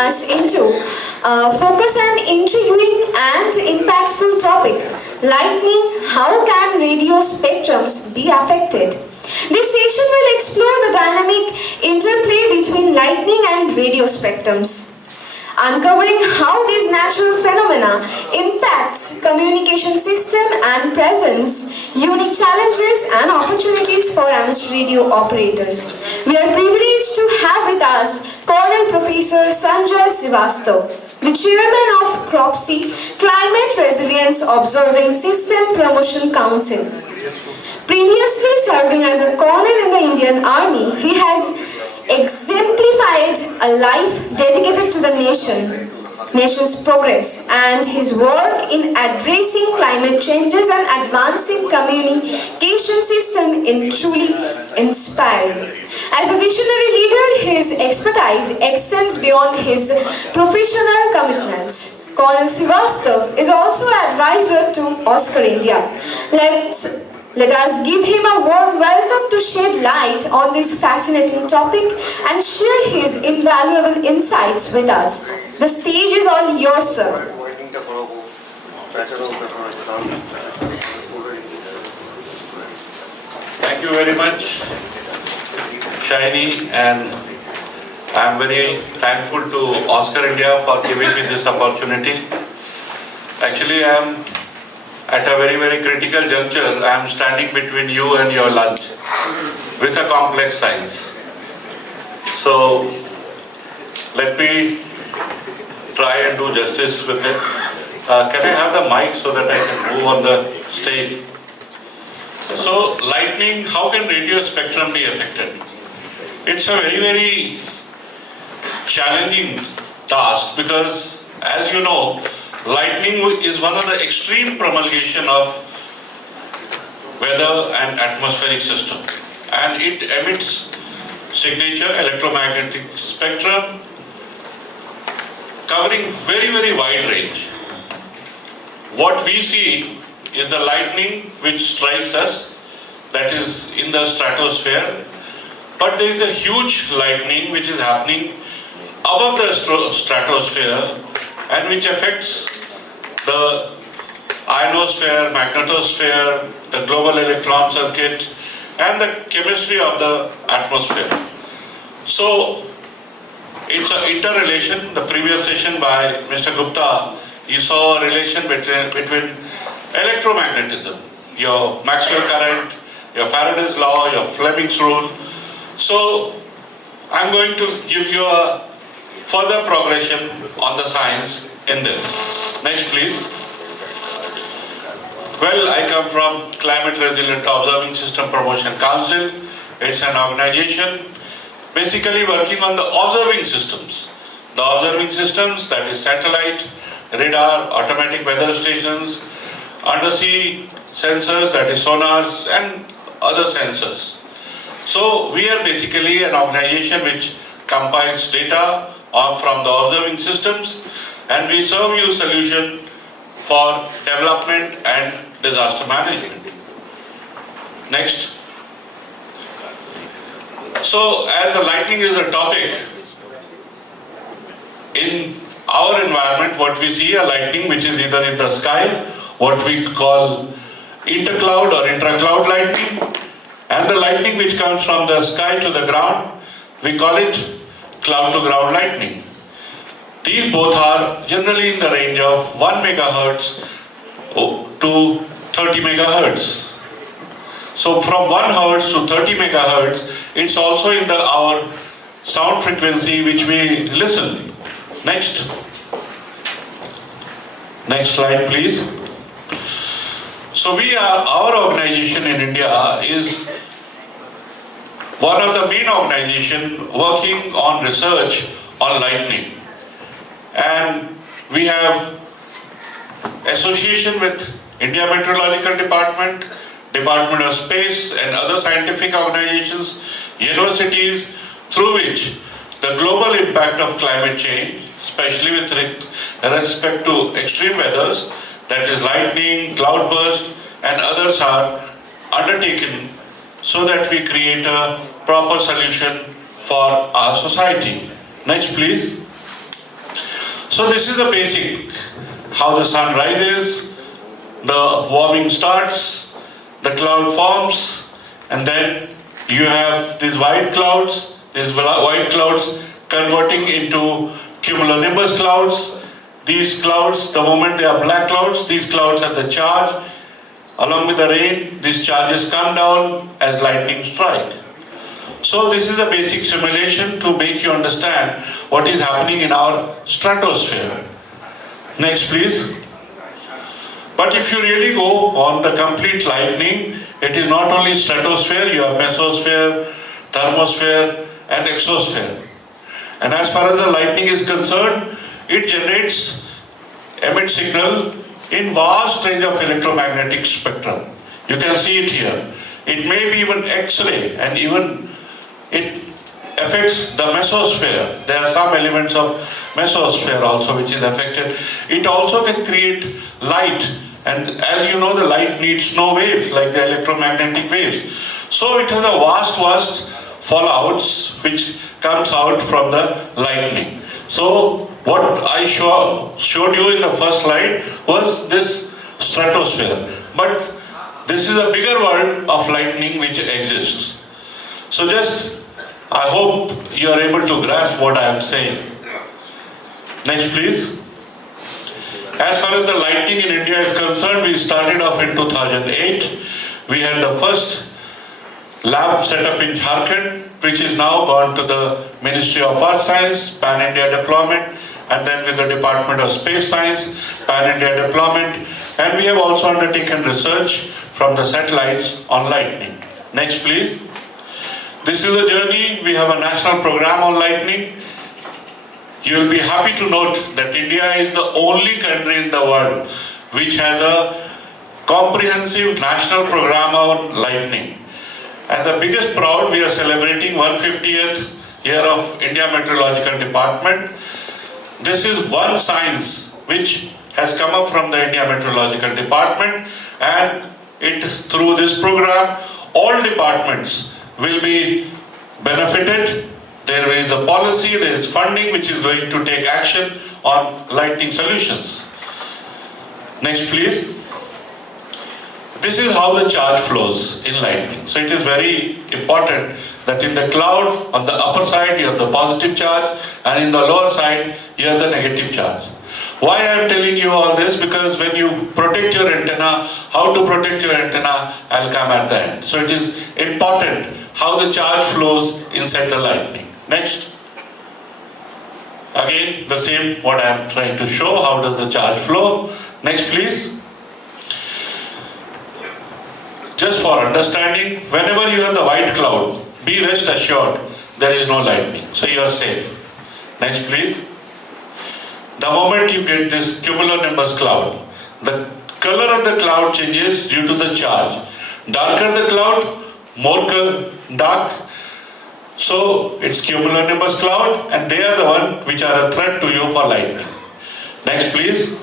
us into focus an intriguing and impactful topic: lightning. How can radio spectrums be affected? This session will explore the dynamic interplay between lightning and radio spectrums, uncovering how these natural phenomena impacts communication system and presents unique challenges and opportunities for amateur radio operators. We are privileged to have with us Colonel Professor Sanjay Srivastava, the chairman of CROPSI, Climate Resilience Observing System Promotion Council. Previously serving as a colonel in the Indian Army, he has exemplified a life dedicated to the nation's progress, and his work in addressing climate changes and advancing communication system is truly inspiring. As a visionary leader, his expertise extends beyond his professional commitments. Colonel Srivastava is also advisor to oscarindia. Let us give him a warm welcome to shed light on this fascinating topic and share his invaluable insights with us. The stage is all yours, sir. Thank you very much, Shiny, and I am very thankful to oscarindia for giving me this opportunity. Actually, I am at a very, very critical juncture. I am standing between you and your lunch with a complex science. So, let me try and do justice with it. Can I have the mic so that I can move on the stage? So, lightning, how can radio spectrum be affected? It's a very, very challenging task because, as you know, lightning is one of the extreme promulgation of weather and atmospheric system, and it emits signature electromagnetic spectrum covering very, very wide range. What we see is the lightning which strikes us, that is in the stratosphere, but there is a huge lightning which is happening above the stratosphere and which affects the ionosphere, magnetosphere, the global electron circuit, and the chemistry of the atmosphere. So, it's an interrelation. The previous session by Mr. Gupta, you saw a relation between electromagnetism, your Maxwell current, your Faraday's law, your Fleming's rule. So, I'm going to give you a further progression on the science in this. Next, please. Well, I come from Climate Resilient Observing System Promotion Council. It's an organization basically working on the observing systems. The observing systems, that is satellite, radar, automatic weather stations, undersea sensors, that is sonars, and other sensors. So we are basically an organization which compiles data from the observing systems, and we serve you solution for development and disaster management. Next. So, as the lightning is a topic, in our environment, what we see a lightning which is either in the sky, what we call intercloud or intracloud lightning, and the lightning which comes from the sky to the ground, we call it cloud to ground lightning. These both are generally in the range of 1 megahertz to 30 megahertz. So from 1 hertz to 30 megahertz, it's also in our sound frequency which we listen. Next. Next slide, please. So our organization in India is one of the main organizations working on research on lightning. And we have association with India Meteorological Department, Department of Space, and other scientific organizations, universities, through which the global impact of climate change, especially with respect to extreme weathers, that is lightning, cloudburst, and others are undertaken so that we create a proper solution for our society. Next, please. So this is the basic, how the sun rises, the warming starts, the cloud forms, and then you have these white clouds converting into cumulonimbus clouds. These clouds, the moment they are black clouds, these clouds have the charge. Along with the rain, these charges come down as lightning strike. So this is a basic simulation to make you understand what is happening in our stratosphere. Next please. But if you really go on the complete lightning, it is not only stratosphere, you have mesosphere, thermosphere and exosphere. And as far as the lightning is concerned, it emits signal in vast range of electromagnetic spectrum. You can see it here. It may be even X-ray, and even it affects the mesosphere. There are some elements of mesosphere also which is affected. It also can create light, and as you know, the light needs no waves like the electromagnetic waves. So it has a vast fallouts which comes out from the lightning. So what I showed you in the first slide was this stratosphere. But this is a bigger world of lightning which exists. So I hope you are able to grasp what I am saying. Next please. As far as the lightning in India is concerned, we started off in 2008. We had the first lab set up in Jharkhand, which is now gone to the Ministry of Earth Science, Pan-India deployment, and then with the Department of Space Science, Pan-India deployment, and we have also undertaken research from the satellites on lightning. Next please. This is a journey. We have a national program on lightning. You will be happy to note that India is the only country in the world which has a comprehensive national program on lightning. And the biggest proud, we are celebrating 150th year of India Meteorological Department. This is one science which has come up from the India Meteorological Department, and through this program, all departments will be benefited. There is a policy, there is funding which is going to take action on lightning solutions. Next please. This is how the charge flows in lightning. So it is very important that in the cloud, on the upper side you have the positive charge, and in the lower side you have the negative charge. Why I am telling you all this? Because when you protect your antenna, how to protect your antenna, I'll come at the end. So it is important how the charge flows inside the lightning. Next. Again, the same what I am trying to show, how does the charge flow. Next please. Just for understanding, whenever you have the white cloud, be rest assured there is no lightning. So you are safe. Next please. The moment you get this cumulonimbus cloud, the color of the cloud changes due to the charge. Darker the cloud, more dark. So it's cumulonimbus cloud, and they are the one which are a threat to you for lightning. Next please.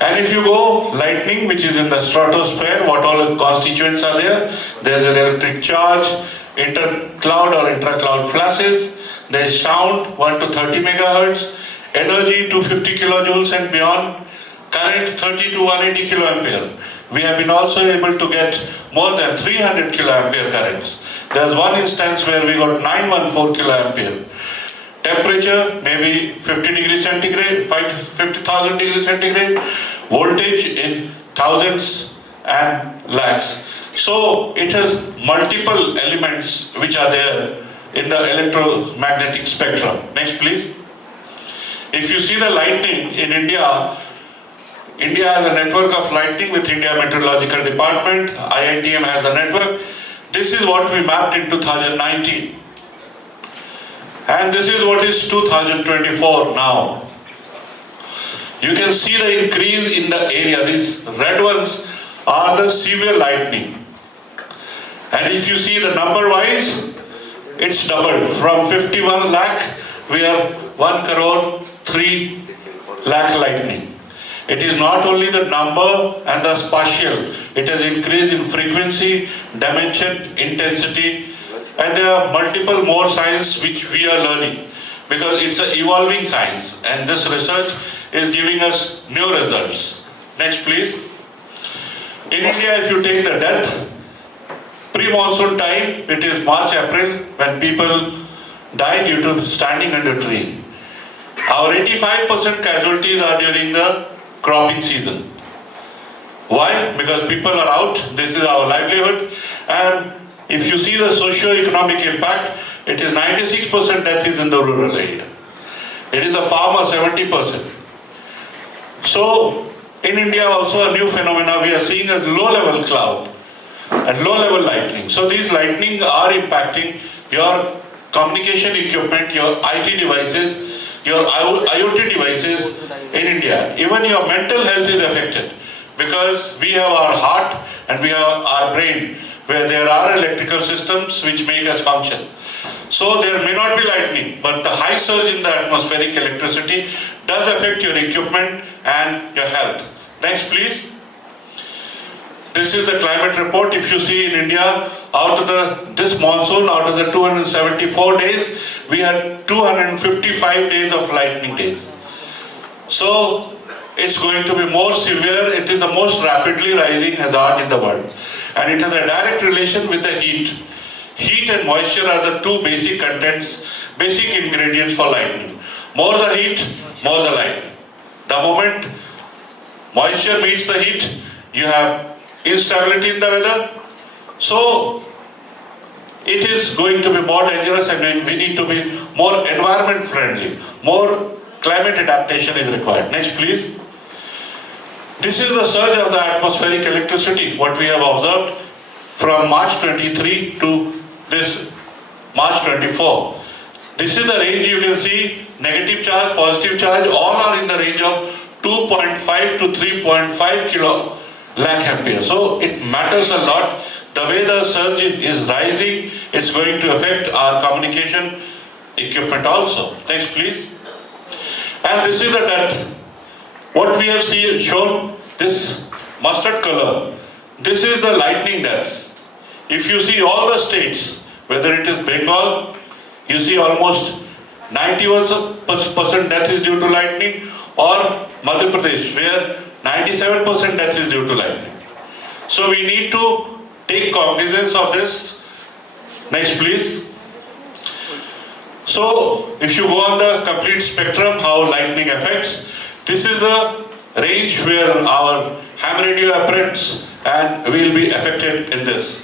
And if you go lightning, which is in the stratosphere, what all constituents are there? There is an electric charge, inter-cloud or intra-cloud flashes. There is sound, 1 to 30 megahertz, energy 250 kilojoules and beyond, current 30 to 180 kiloampere. We have been also able to get more than 300 kiloampere currents. There is one instance where we got 914 kiloampere. Temperature maybe 50 degrees centigrade, 50,000 degrees centigrade, voltage in thousands and lakhs. So it has multiple elements which are there in the electromagnetic spectrum. Next please. If you see the lightning in India, India has a network of lightning with India Meteorological Department, IITM has a network. This is what we mapped in 2019. And this is what is 2024 now. You can see the increase in the area. These red ones are the severe lightning. And if you see the number wise, it's doubled. From 51 lakh, we are 1 crore 3 lakh lightning. It is not only the number and the spatial, it has increased in frequency, dimension, intensity, and there are multiple more science which we are learning. because it's an evolving science and this research is giving us new results. Next please. In India, if you take the death, pre-monsoon time, it is March, April when people die due to standing under tree. Our 85% casualties are during the cropping season. Why? Because people are out, this is our livelihood, and if you see the socio-economic impact, it is 96% death is in the rural area. It is the farmer 70%. So, in India also a new phenomena we are seeing as low-level cloud and low-level lightning. So these lightning are impacting your communication equipment, your IT devices, your IoT devices in India. Even your mental health is affected because we have our heart and we have our brain where there are electrical systems which make us function. So there may not be lightning, but the high surge in the atmospheric electricity does affect your equipment and your health. Next please. This is the climate report. If you see in India, out of this monsoon, out of the 274 days, we had 255 days of lightning days. So it's going to be more severe. It is the most rapidly rising hazard in the world. And it has a direct relation with the heat. Heat and moisture are the two basic contents, basic ingredients for lightning. More the heat, more the lightning. The moment moisture meets the heat, you have instability in the weather. So it is going to be more dangerous and we need to be more environment friendly. More climate adaptation is required. Next please. This is the surge of the atmospheric electricity, what we have observed from March 23 to this March 24. This is the range you can see, negative charge, positive charge, all are in the range of 2.5 to 3.5 kilo lakh ampere. So it matters a lot. The way the surge is rising, it's going to affect our communication equipment also. Next please. And this is the death. What we have shown, this mustard color, this is the lightning deaths. If you see all the states, whether it is Bengal, you see almost 91% death is due to lightning, or Madhya Pradesh, where 97% death is due to lightning. So we need to take cognizance of this. Next please. So if you go on the complete spectrum, how lightning affects, this is the range where our ham radio apparatus and will be affected in this.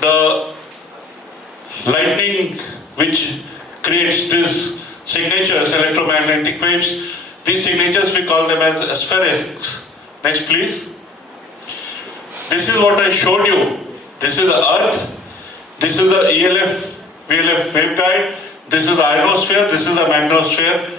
The lightning which creates these signatures, electromagnetic waves, these signatures we call them as spherics. Next please. This is what I showed you. This is the earth, this is the ELF, VLF waveguide, this is the ionosphere, this is the magnosphere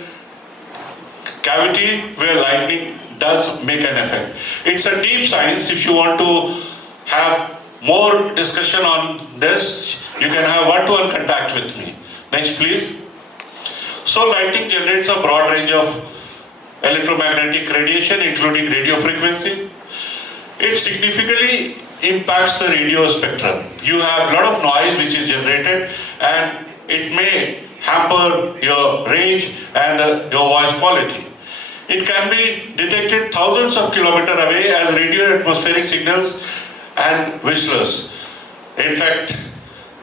cavity where lightning does make an effect. It's a deep science. If you want to have more discussion on this, you can have one-to-one contact with me. Next please. So lightning generates a broad range of electromagnetic radiation including radio frequency. It significantly impacts the radio spectrum. You have a lot of noise which is generated and it may hamper your range and your voice quality. It can be detected thousands of kilometers away as radio atmospheric signals and whistlers. In fact,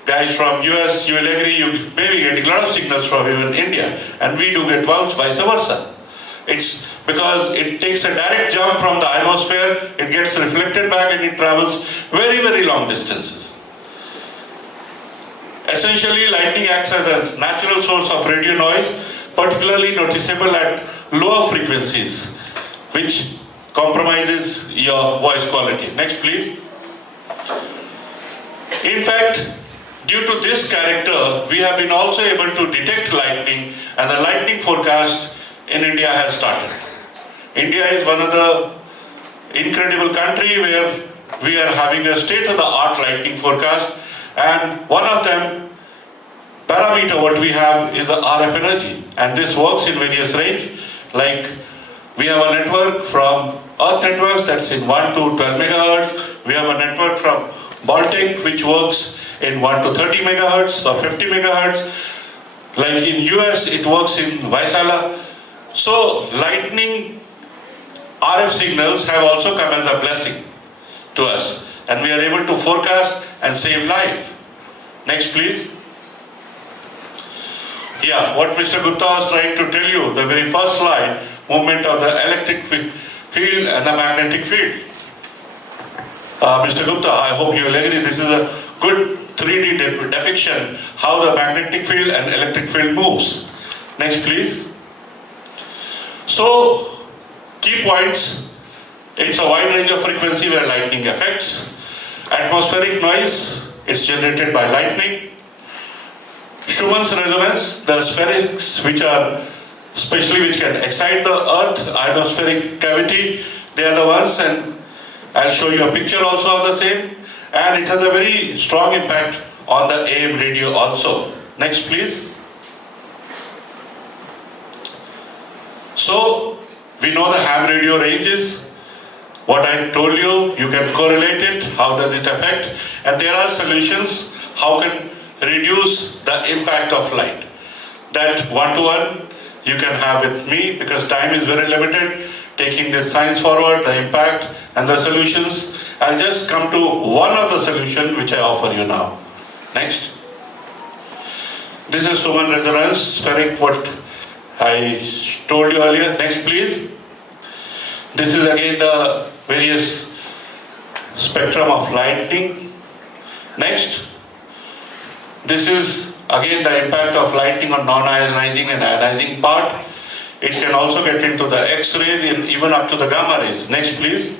guys from US, you will agree, you may be getting a lot of signals from even India, and we do get vice versa. It's because it takes a direct jump from the ionosphere, it gets reflected back and it travels very, very long distances. Essentially, lightning acts as a natural source of radio noise, particularly noticeable at lower frequencies, which compromises your voice quality. Next please. In fact, due to this character, we have been also able to detect lightning, and the lightning forecast in India has started. India is one of the incredible country where we are having a state-of-the-art lightning forecast, and one of them parameter what we have is the RF energy, and this works in various range. Like we have a network from Earth Networks that's in 1 to 12 megahertz. We have a network from Baltic which works in 1 to 30 megahertz or 50 megahertz. Like in US, it works in Vaisala. So lightning RF signals have also come as a blessing to us. And we are able to forecast and save life. Next, please. Yeah, what Mr. Gupta was trying to tell you, the very first slide, movement of the electric field and the magnetic field. Mr. Gupta, I hope you will agree, this is a good 3D depiction how the magnetic field and electric field moves. Next, please. So, key points. It's a wide range of frequency where lightning affects. Atmospheric noise is generated by lightning. Schumann's resonance, the spherics which can excite the earth, ionospheric cavity, they are the ones, and I'll show you a picture also of the same. And it has a very strong impact on the AM radio also. Next, please. So, we know the ham radio ranges. What I told you, you can correlate it, how does it affect, and there are solutions how can reduce the impact of light. That one-to-one you can have with me because time is very limited, taking this science forward, the impact and the solutions. I'll just come to one of the solution which I offer you now. Next. This is Schumann resonance, spheric, what I told you earlier. Next, please. This is again the various spectrum of lightning. Next. This is again the impact of lightning on non-ionizing and ionizing part. It can also get into the X-rays and even up to the gamma rays. Next, please.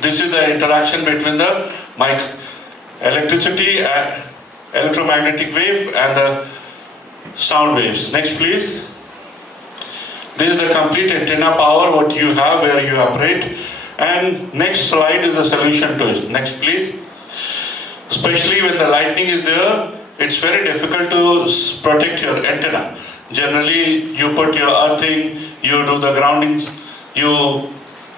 This is the interaction between the electricity and electromagnetic wave and the sound waves. Next, please. This is the complete antenna power what you have where you operate. And next slide is the solution to it. Next, please. Especially when the lightning is there, it's very difficult to protect your antenna. Generally, you put your earthing, you do the groundings,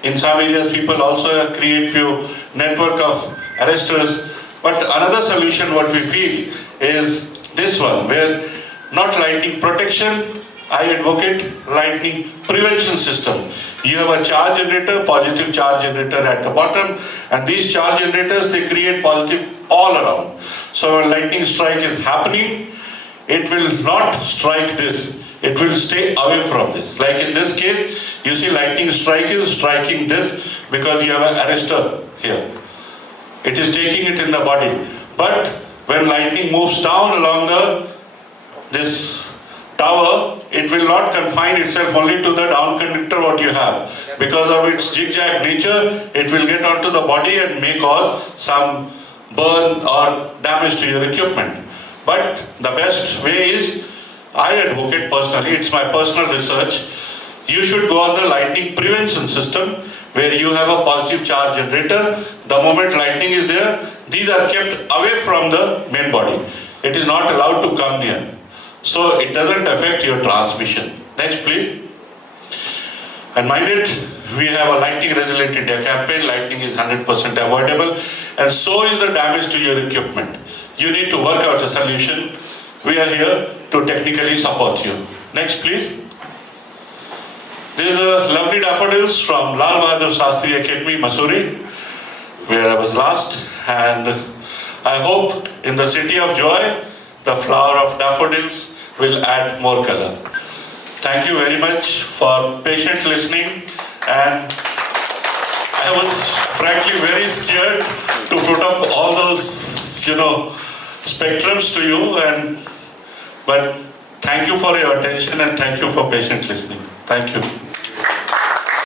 in some areas people also create few network of arresters. But another solution what we feel is this one, where not lightning protection, I advocate lightning prevention system. You have a charge generator, positive charge generator at the bottom, and these charge generators, they create positive all around. So when lightning strike is happening, it will not strike this. It will stay away from this. Like in this case, you see lightning strike is striking this because you have an arrestor here. It is taking it in the body. But when lightning moves down along this tower, it will not confine itself only to the down conductor what you have. Because of its zigzag nature, it will get onto the body and may cause some burn or damage to your equipment. But the best way is, I advocate personally, it's my personal research, you should go on the lightning prevention system where you have a positive charge generator. The moment lightning is there, these are kept away from the main body. It is not allowed to come near. So it doesn't affect your transmission. Next, please. And mind it, we have a lightning resilient India campaign. Lightning is 100% avoidable, and so is the damage to your equipment. You need to work out a solution. We are here to technically support you. Next, please. These are lovely daffodils from Lal Bahadur Shastri Academy, Mussoorie, where I was last. And I hope in the city of joy, the flower of daffodils will add more color. Thank you very much for patient listening, and I was frankly very scared to put up all those, spectrums to you, but thank you for your attention and thank you for patient listening. Thank you.